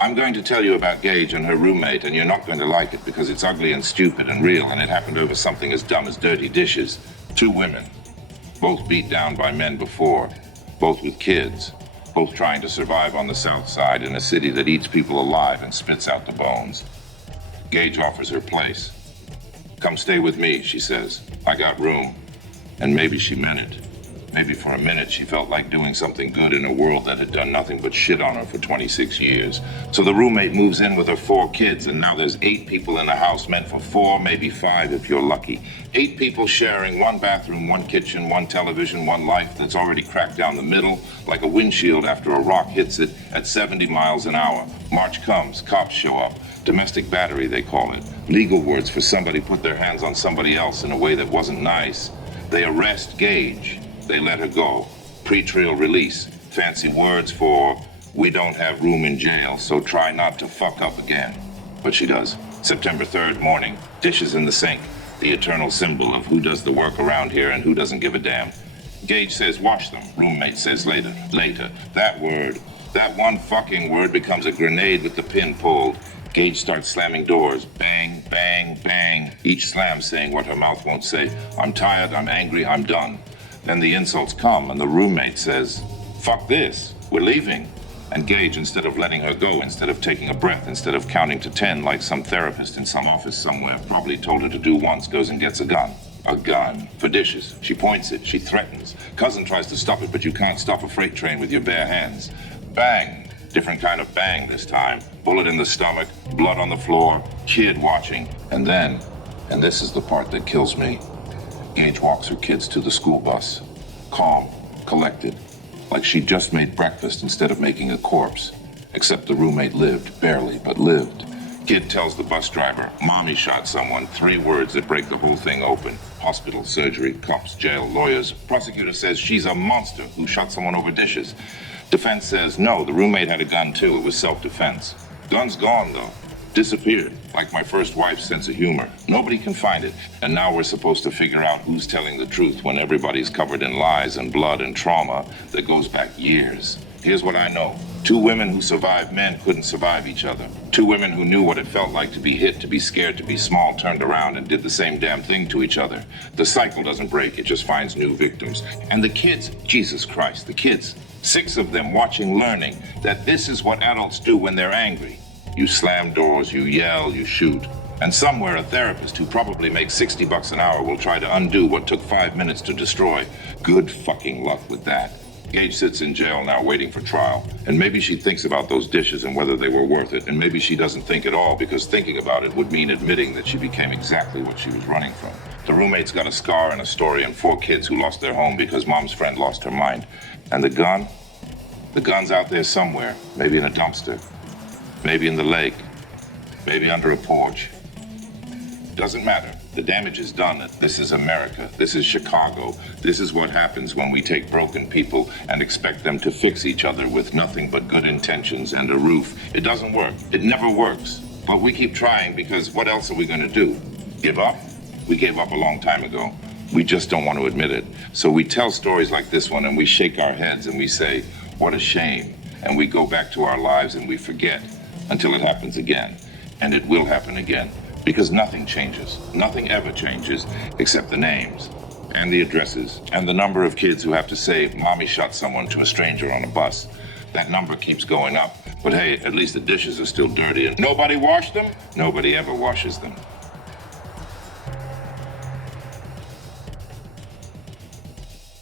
I'm going to tell you about Gage and her roommate, and you're not going to like it because it's ugly and stupid and real, and it happened over something as dumb as dirty dishes. 2 women, both beat down by men before, both with kids, both trying to survive on the south side in a city that eats people alive and spits out the bones. Gage offers her place. Come stay with me, she says. I got room. And maybe she meant it. Maybe for a minute she felt like doing something good in a world that had done nothing but shit on her for 26 years. So the roommate moves in with her 4 kids, and now there's 8 people in the house meant for 4, maybe 5 if you're lucky. 8 people sharing 1 bathroom, 1 kitchen, 1 television, 1 life that's already cracked down the middle like a windshield after a rock hits it at 70 miles an hour. March comes, cops show up. Domestic battery, they call it. Legal words for somebody put their hands on somebody else in a way that wasn't nice. They arrest Gage. They let her go. Pre-trial release. Fancy words for, we don't have room in jail, so try not to fuck up again. But she does. September 3rd morning. Dishes in the sink. The eternal symbol of who does the work around here and who doesn't give a damn. Gage says wash them. Roommate says later. Later. That word. That one fucking word becomes a grenade with the pin pulled. Gage starts slamming doors. Bang, bang, bang. Each slam saying what her mouth won't say. I'm tired, I'm angry, I'm done. Then the insults come and the roommate says, fuck this, we're leaving. And Gage, instead of letting her go, instead of taking a breath, instead of counting to 10 like some therapist in some office somewhere probably told her to do once, goes and gets a gun. A gun. For dishes. She points it. She threatens. Cousin tries to stop it, but you can't stop a freight train with your bare hands. Bang. Different kind of bang this time. Bullet in the stomach, blood on the floor, kid watching. And then, and this is the part that kills me, Gage walks her kids to the school bus. Calm, collected, like she'd just made breakfast instead of making a corpse. Except the roommate lived, barely, but lived. Kid tells the bus driver, Mommy shot someone, 3 words that break the whole thing open. Hospital, surgery, cops, jail, lawyers. Prosecutor says she's a monster who shot someone over dishes. Defense says, no, the roommate had a gun too, it was self-defense. Gun's gone though. Disappeared, like my first wife's sense of humor. Nobody can find it, and now we're supposed to figure out who's telling the truth when everybody's covered in lies and blood and trauma that goes back years. Here's what I know. 2 women who survived men couldn't survive each other. 2 women who knew what it felt like to be hit, to be scared, to be small, turned around and did the same damn thing to each other. The cycle doesn't break, it just finds new victims. And the kids, Jesus Christ, the kids, 6 of them watching, learning that this is what adults do when they're angry. You slam doors, you yell, you shoot. And somewhere a therapist who probably makes $60 an hour will try to undo what took 5 minutes to destroy. Good fucking luck with that. Gage sits in jail now waiting for trial. And maybe she thinks about those dishes and whether they were worth it. And maybe she doesn't think at all because thinking about it would mean admitting that she became exactly what she was running from. The roommate's got a scar and a story and 4 kids who lost their home because mom's friend lost her mind. And the gun? The gun's out there somewhere, maybe in a dumpster. Maybe in the lake, maybe under a porch. Doesn't matter. The damage is done. This is America. This is Chicago. This is what happens when we take broken people and expect them to fix each other with nothing but good intentions and a roof. It doesn't work. It never works. But we keep trying because what else are we going to do? Give up? We gave up a long time ago. We just don't want to admit it. So we tell stories like this one and we shake our heads and we say, what a shame. And we go back to our lives and we forget. Until it happens again. And it will happen again. Because nothing changes. Nothing ever changes except the names and the addresses and the number of kids who have to say, Mommy shot someone to a stranger on a bus. That number keeps going up. But hey, at least the dishes are still dirty and nobody washed them. Nobody ever washes them.